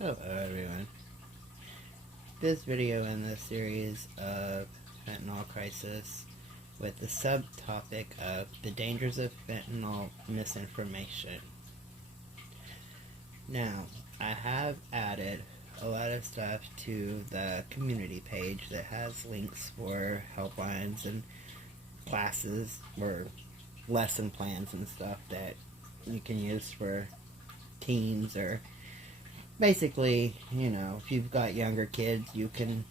Hello everyone. This video in the series of Fentanyl Crisis with the subtopic of the dangers of fentanyl misinformation. Now, I have added a lot of stuff to the community page that has links for helplines and classes or lesson plans and stuff that you can use for teens or basically, if you've got younger kids, you can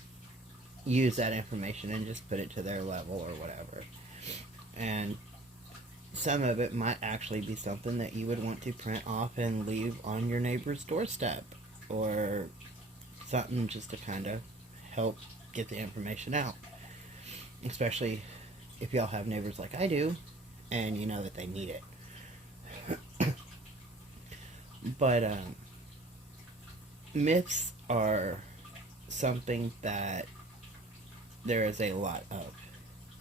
use that information and just put it to their level or whatever. And some of it might actually be something that you would want to print off and leave on your neighbor's doorstep, or something just to kind of help get the information out. Especially if y'all have neighbors like I do, and you know that they need it. But, myths are something that there is a lot of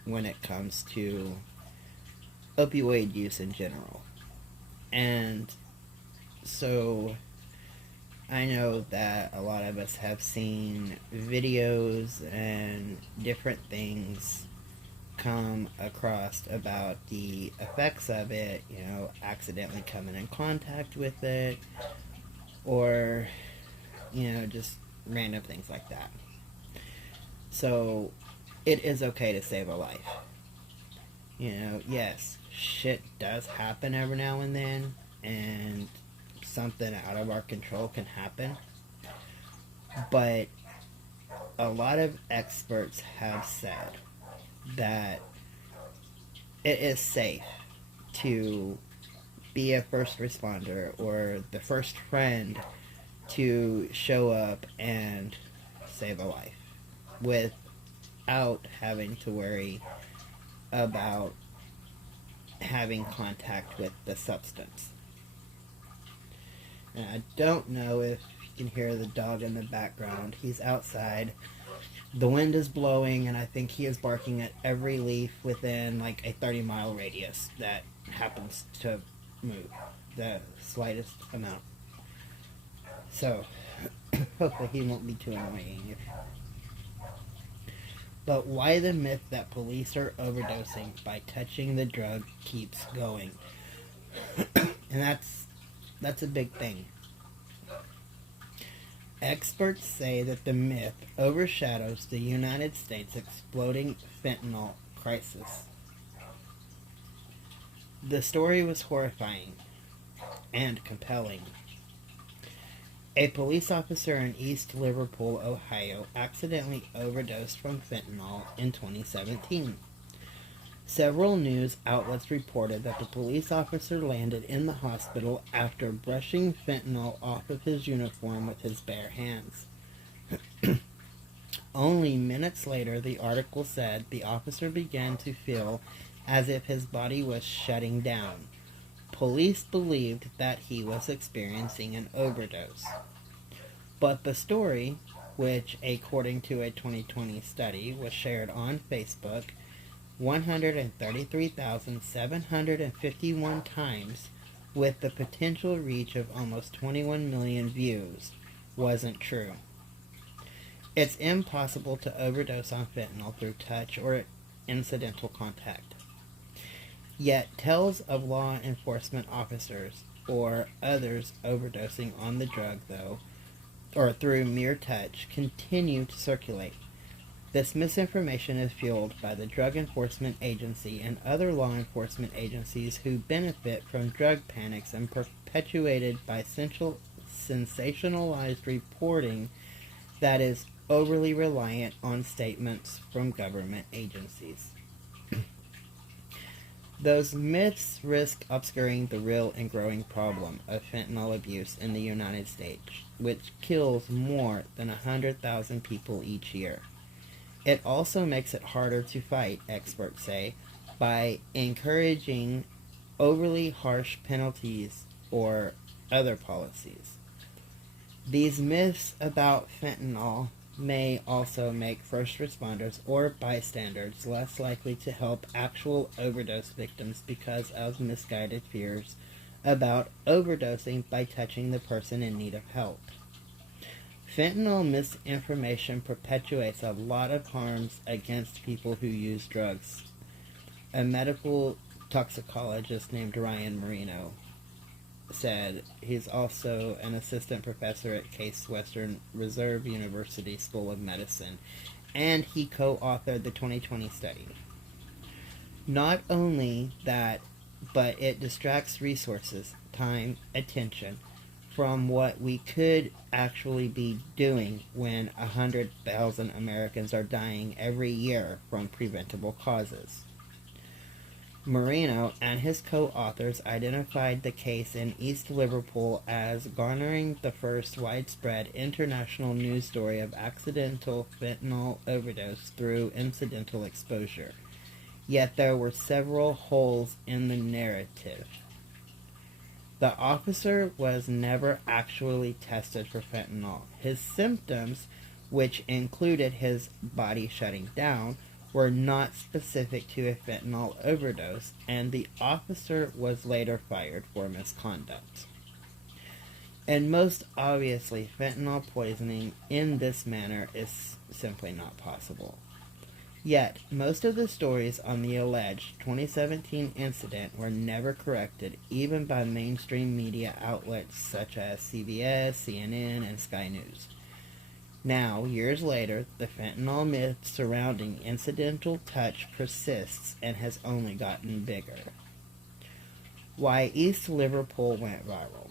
when it comes to opioid use in general. And so I know that a lot of us have seen videos and different things come across about the effects of it, accidentally coming in contact with it, or just random things like that. So, it is okay to save a life. Yes, shit does happen every now and then, and something out of our control can happen. But a lot of experts have said that it is safe to be a first responder or the first friend to show up and save a life without having to worry about having contact with the substance. And I don't know if you can hear the dog in the background. He's outside. The wind is blowing, and I think he is barking at every leaf within like a 30-mile radius that happens to move the slightest amount. So, hopefully he won't be too annoying. But why the myth that police are overdosing by touching the drug keeps going? And that's a big thing. Experts say that the myth overshadows the United States' exploding fentanyl crisis. The story was horrifying and compelling. A police officer in East Liverpool, Ohio, accidentally overdosed from fentanyl in 2017. Several news outlets reported that the police officer landed in the hospital after brushing fentanyl off of his uniform with his bare hands. Only minutes later, the article said the officer began to feel as if his body was shutting down. Police believed that he was experiencing an overdose. But the story, which according to a 2020 study was shared on Facebook 133,751 times with the potential reach of almost 21 million views, wasn't true. It's impossible to overdose on fentanyl through touch or incidental contact. Yet tales of law enforcement officers or others overdosing on the drug, though, or through mere touch, continue to circulate. This misinformation is fueled by the Drug Enforcement Agency and other law enforcement agencies who benefit from drug panics and perpetuated by sensationalized reporting that is overly reliant on statements from government agencies. Those myths risk obscuring the real and growing problem of fentanyl abuse in the United States, which kills more than 100,000 people each year. It also makes it harder to fight, experts say, by encouraging overly harsh penalties or other policies. These myths about fentanyl may also make first responders or bystanders less likely to help actual overdose victims because of misguided fears about overdosing by touching the person in need of help. Fentanyl misinformation perpetuates a lot of harms against people who use drugs. A medical toxicologist named Ryan Marino said. He's also an assistant professor at Case Western Reserve University School of Medicine, and he co-authored the 2020 study. Not only that, but it distracts resources, time, attention from what we could actually be doing when 100,000 Americans are dying every year from preventable causes. Marino and his co-authors identified the case in East Liverpool as garnering the first widespread international news story of accidental fentanyl overdose through incidental exposure. Yet there were several holes in the narrative. The officer was never actually tested for fentanyl. His symptoms, which included his body shutting down, were not specific to a fentanyl overdose, and the officer was later fired for misconduct. And most obviously, fentanyl poisoning in this manner is simply not possible. Yet, most of the stories on the alleged 2017 incident were never corrected, even by mainstream media outlets such as CBS, CNN, and Sky News. Now, years later, the fentanyl myth surrounding incidental touch persists and has only gotten bigger. Why East Liverpool went viral.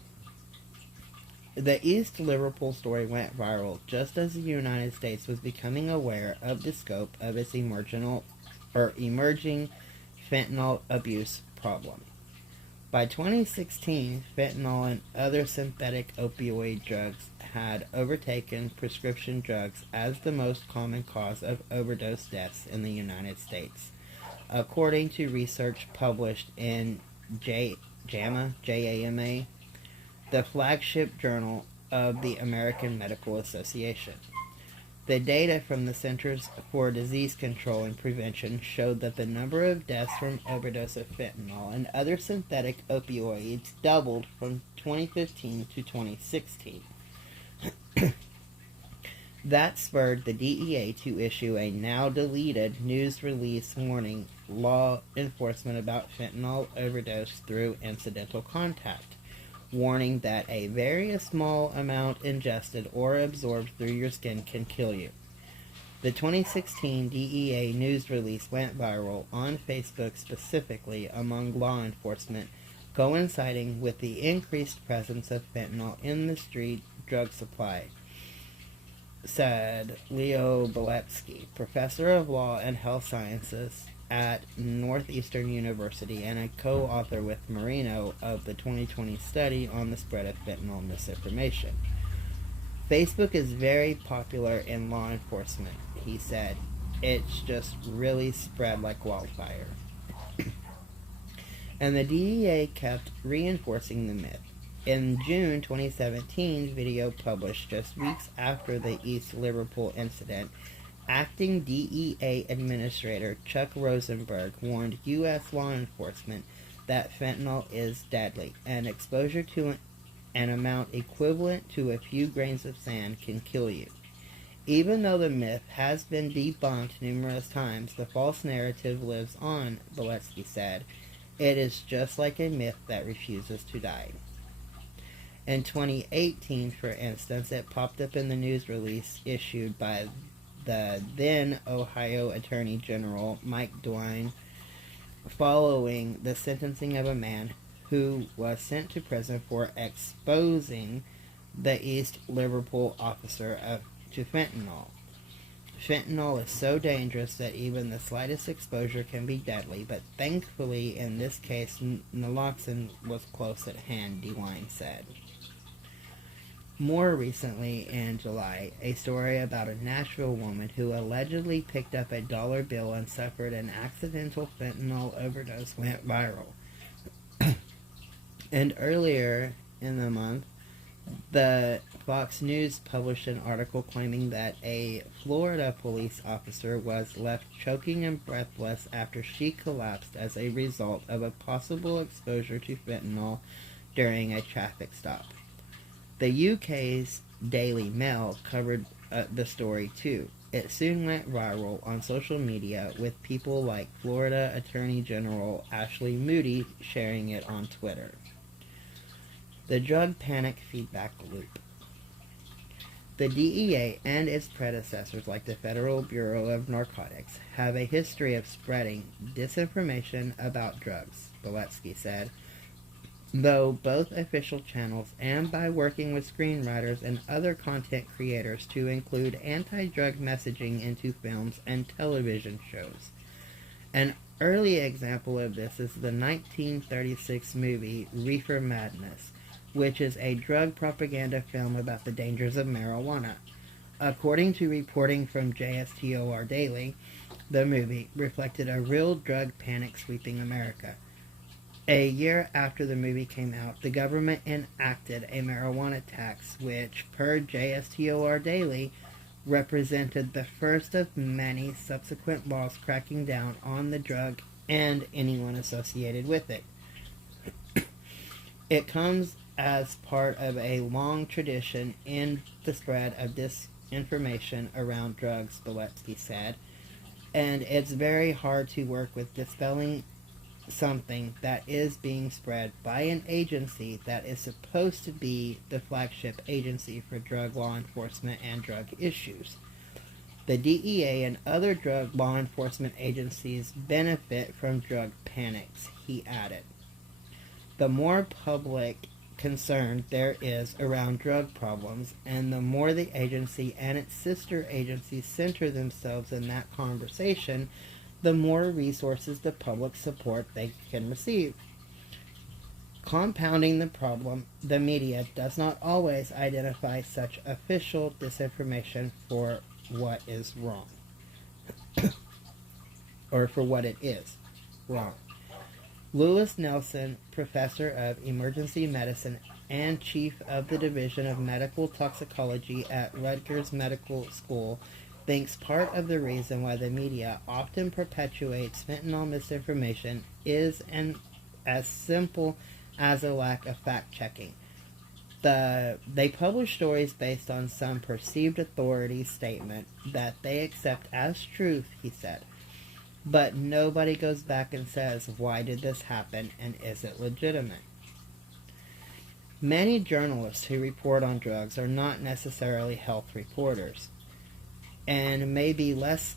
The East Liverpool story went viral just as the United States was becoming aware of the scope of its emerging fentanyl abuse problem. By 2016, fentanyl and other synthetic opioid drugs had overtaken prescription drugs as the most common cause of overdose deaths in the United States, according to research published in JAMA, the flagship journal of the American Medical Association. The data from the Centers for Disease Control and Prevention showed that the number of deaths from overdose of fentanyl and other synthetic opioids doubled from 2015 to 2016. That spurred the DEA to issue a now-deleted news release warning law enforcement about fentanyl overdose through incidental contact, warning that a very small amount ingested or absorbed through your skin can kill you. The 2016 DEA news release went viral on Facebook specifically among law enforcement, coinciding with the increased presence of fentanyl in the street drug supply, said Leo Beletsky, professor of law and health sciences at Northeastern University and a co-author with Marino of the 2020 study on the spread of fentanyl misinformation. Facebook is very popular in law enforcement, he said. It's just really spread like wildfire. And the DEA kept reinforcing the myth. In June 2017, video published just weeks after the East Liverpool incident, Acting DEA Administrator Chuck Rosenberg warned U.S. law enforcement that fentanyl is deadly, and exposure to an amount equivalent to a few grains of sand can kill you. Even though the myth has been debunked numerous times, the false narrative lives on, Beletsky said. It is just like a myth that refuses to die. In 2018, for instance, it popped up in the news release issued by the then Ohio Attorney General Mike DeWine following the sentencing of a man who was sent to prison for exposing the East Liverpool officer to fentanyl. Fentanyl is so dangerous that even the slightest exposure can be deadly, but thankfully in this case naloxone was close at hand, DeWine said. More recently, in July, a story about a Nashville woman who allegedly picked up a dollar bill and suffered an accidental fentanyl overdose went viral. And earlier in the month, the Fox News published an article claiming that a Florida police officer was left choking and breathless after she collapsed as a result of a possible exposure to fentanyl during a traffic stop. The UK's Daily Mail covered the story too. It soon went viral on social media, with people like Florida Attorney General Ashley Moody sharing it on Twitter. The drug panic feedback loop. The DEA and its predecessors, like the Federal Bureau of Narcotics, have a history of spreading disinformation about drugs, Boletsky said, though both official channels and by working with screenwriters and other content creators to include anti-drug messaging into films and television shows. An early example of this is the 1936 movie Reefer Madness, which is a drug propaganda film about the dangers of marijuana. According to reporting from JSTOR Daily, the movie reflected a real drug panic sweeping America. A year after the movie came out, the government enacted a marijuana tax, which, per JSTOR Daily, represented the first of many subsequent laws cracking down on the drug and anyone associated with it. It comes as part of a long tradition in the spread of disinformation around drugs, Boletsky said, and it's very hard to work with dispelling something that is being spread by an agency that is supposed to be the flagship agency for drug law enforcement and drug issues. The DEA and other drug law enforcement agencies benefit from drug panics, he added. The more public concern there is around drug problems, and the more the agency and its sister agencies center themselves in that conversation, the more resources the public support they can receive. Compounding the problem, the media does not always identify such official disinformation for what is wrong. Or for what it is wrong. Lewis Nelson, professor of emergency medicine and chief of the Division of Medical Toxicology at Rutgers Medical School, thinks part of the reason why the media often perpetuates fentanyl misinformation is as simple as a lack of fact-checking. They publish stories based on some perceived authority statement that they accept as truth, he said. But nobody goes back and says, why did this happen and is it legitimate? Many journalists who report on drugs are not necessarily health reporters, and may be less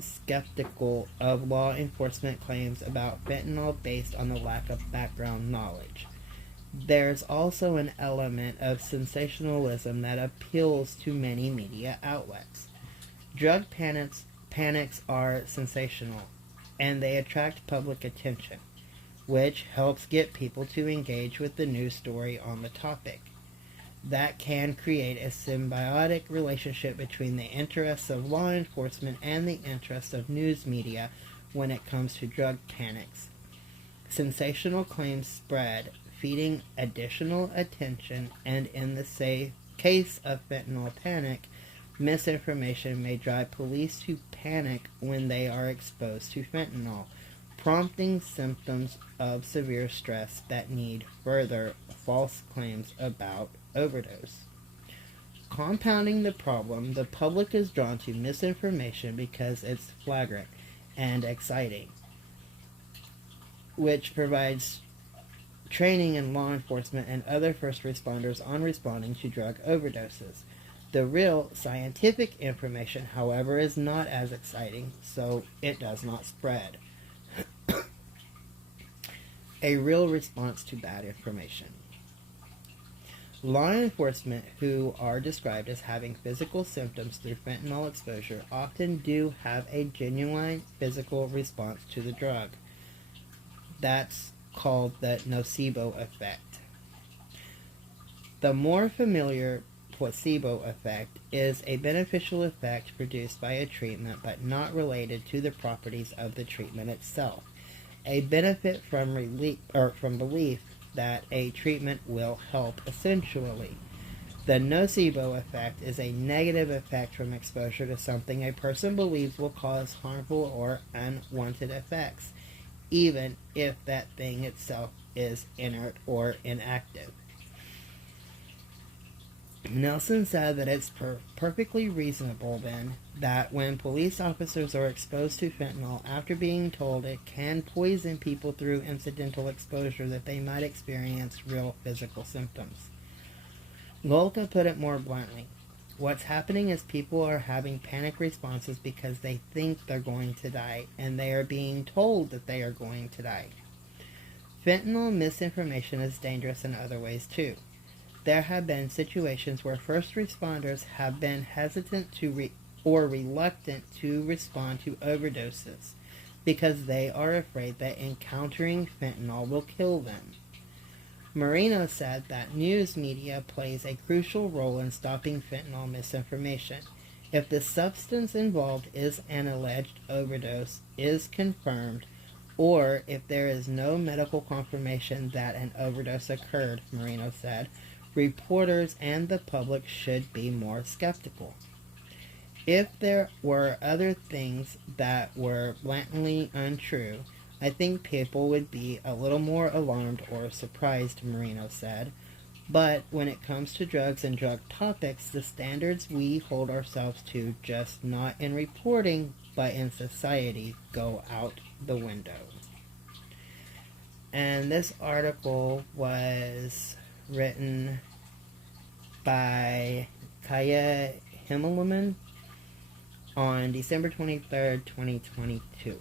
skeptical of law enforcement claims about fentanyl based on the lack of background knowledge. There's also an element of sensationalism that appeals to many media outlets. Drug panics are sensational, and they attract public attention, which helps get people to engage with the news story on the topic. That can create a symbiotic relationship between the interests of law enforcement and the interests of news media when it comes to drug panics. Sensational claims spread, feeding additional attention, and in the case of fentanyl panic, misinformation may drive police to panic when they are exposed to fentanyl, prompting symptoms of severe stress that need further false claims about overdose. Compounding the problem, the public is drawn to misinformation because it's flagrant and exciting, which provides training in law enforcement and other first responders on responding to drug overdoses. The real scientific information, however, is not as exciting, so it does not spread. A real response to bad information. Law enforcement who are described as having physical symptoms through fentanyl exposure often do have a genuine physical response to the drug. That's called the nocebo effect. The more familiar placebo effect is a beneficial effect produced by a treatment but not related to the properties of the treatment itself. A benefit from belief that a treatment will help essentially. The nocebo effect is a negative effect from exposure to something a person believes will cause harmful or unwanted effects, even if that thing itself is inert or inactive. Nelson said that it's perfectly reasonable then that when police officers are exposed to fentanyl after being told it can poison people through incidental exposure that they might experience real physical symptoms. Golka put it more bluntly. What's happening is people are having panic responses because they think they're going to die, and they are being told that they are going to die. Fentanyl misinformation is dangerous in other ways too. There have been situations where first responders have been hesitant or reluctant to respond to overdoses because they are afraid that encountering fentanyl will kill them. Marino said that news media plays a crucial role in stopping fentanyl misinformation. If the substance involved is an alleged overdose, is confirmed, or if there is no medical confirmation that an overdose occurred, Marino said, reporters and the public should be more skeptical. If there were other things that were blatantly untrue, I think people would be a little more alarmed or surprised, Marino said. But when it comes to drugs and drug topics, the standards we hold ourselves to, just not in reporting, but in society, go out the window. And this article was written by Kaya Himmelman on December 23rd, 2022.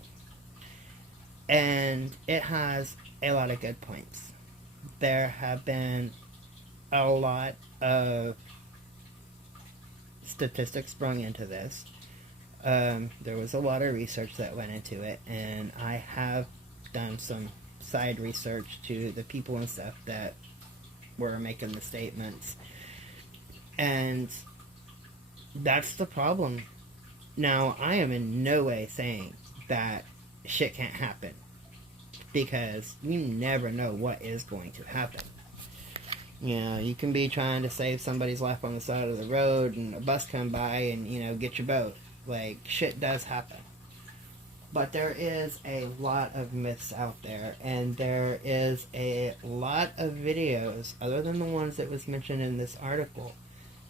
And it has a lot of good points. There have been a lot of statistics sprung into this. There was a lot of research that went into it, and I have done some side research to the people and stuff that were making the statements. And that's the problem. Now, I am in no way saying that shit can't happen, because you never know what is going to happen. You know, you can be trying to save somebody's life on the side of the road and a bus come by and, you know, get your boat. Like, shit does happen. But there is a lot of myths out there, and there is a lot of videos, other than the ones that was mentioned in this article,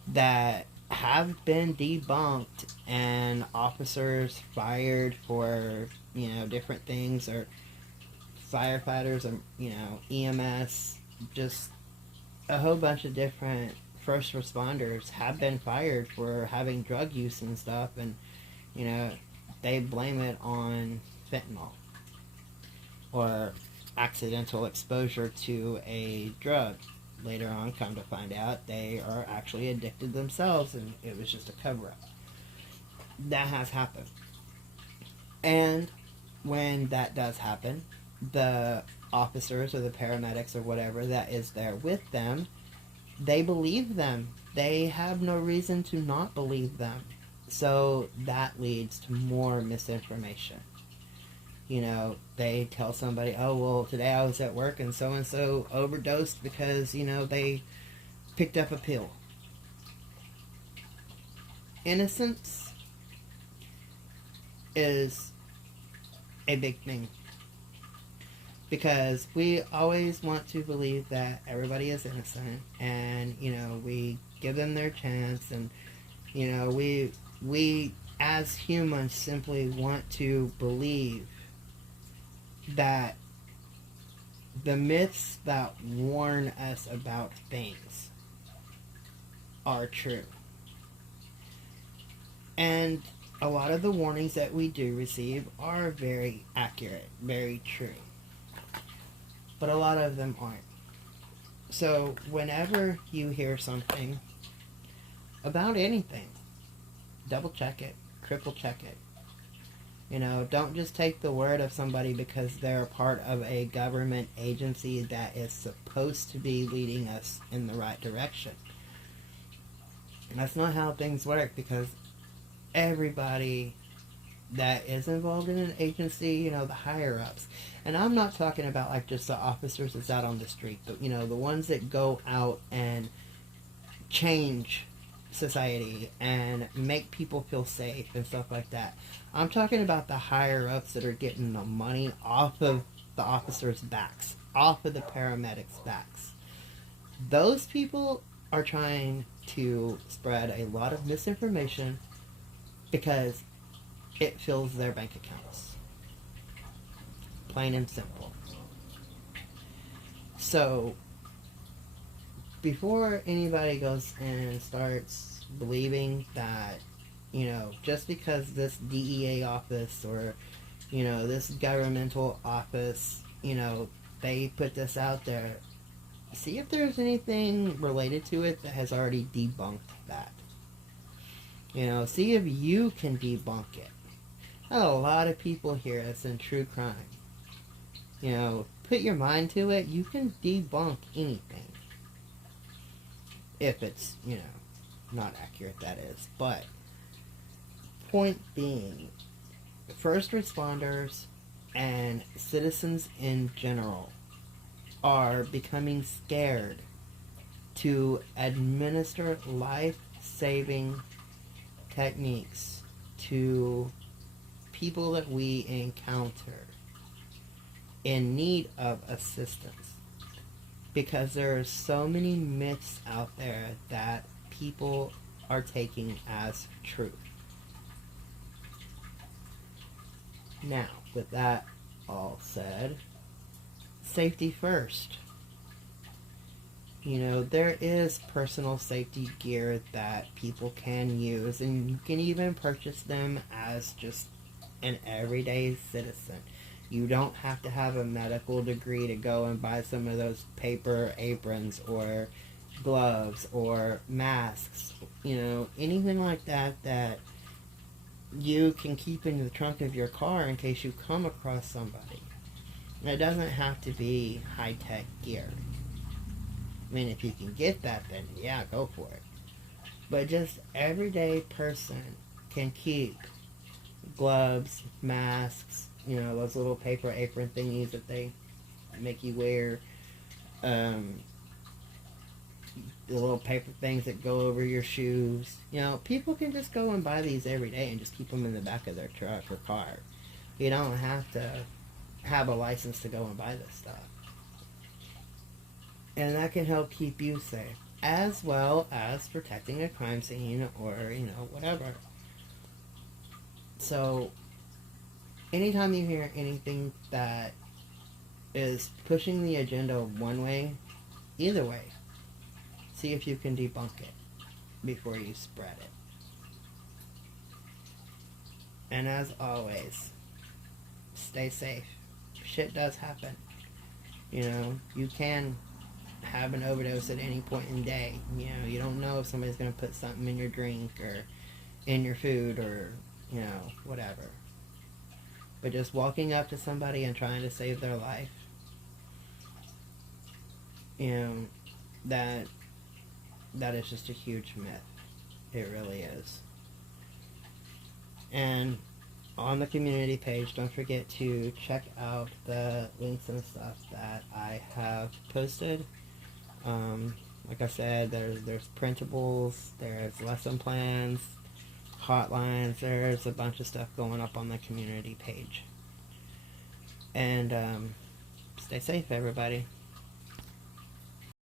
that have been debunked, and officers fired for, you know, different things, or firefighters, or, you know, EMS, just a whole bunch of different first responders have been fired for having drug use and stuff, and, you know, they blame it on fentanyl or accidental exposure to a drug. Later on, come to find out, they are actually addicted themselves, and it was just a cover-up. That has happened. And when that does happen, the officers or the paramedics or whatever that is there with them, they believe them. They have no reason to not believe them. So that leads to more misinformation. You know, they tell somebody, oh, well, today I was at work and so overdosed because, you know, they picked up a pill. Innocence is a big thing. Because we always want to believe that everybody is innocent, and, you know, we give them their chance, and, you know, we as humans simply want to believe that the myths that warn us about things are true. And a lot of the warnings that we do receive are very accurate, very true. But a lot of them aren't. So whenever you hear something about anything, double check it, triple check it. You know, don't just take the word of somebody because they're a part of a government agency that is supposed to be leading us in the right direction. And that's not how things work, because everybody that is involved in an agency, you know, the higher-ups, and I'm not talking about like just the officers that's out on the street, but, you know, the ones that go out and change society and make people feel safe and stuff like that. I'm talking about the higher-ups that are getting the money off of the officers' backs, off of the paramedics' backs. Those people are trying to spread a lot of misinformation because it fills their bank accounts. Plain and simple. So, before anybody goes and starts believing that, just because this DEA office or, this governmental office, they put this out there, see if there's anything related to it that has already debunked that. See if you can debunk it. A lot of people here that's in true crime. Put your mind to it, you can debunk anything. If it's, not accurate, that is. But, point being, first responders and citizens in general are becoming scared to administer life-saving techniques to people that we encounter in need of assistance, because there are so many myths out there that people are taking as truth. Now, with that all said, safety first. There is personal safety gear that people can use, and you can even purchase them as just an everyday citizen. You don't have to have a medical degree to go and buy some of those paper aprons or gloves or masks, anything like that that you can keep in the trunk of your car in case you come across somebody. It doesn't have to be high-tech gear. I mean, if you can get that, then yeah, go for it. But just everyday person can keep gloves, masks, those little paper apron thingies that they make you wear, the little paper things that go over your shoes. People can just go and buy these every day and just keep them in the back of their truck or car. You don't have to have a license to go and buy this stuff. And that can help keep you safe, as well as protecting a crime scene or, whatever. So, anytime you hear anything that is pushing the agenda one way, either way, see if you can debunk it before you spread it. And as always, stay safe. Shit does happen. You can have an overdose at any point in the day. You don't know if somebody's going to put something in your drink or in your food or, whatever. But just walking up to somebody and trying to save their life, that is just a huge myth. It really is. And on the community page, don't forget to check out the links and stuff that I have posted. Like I said, there's printables, there's lesson plans, hotlines, there's a bunch of stuff going up on the community page. And stay safe, everybody.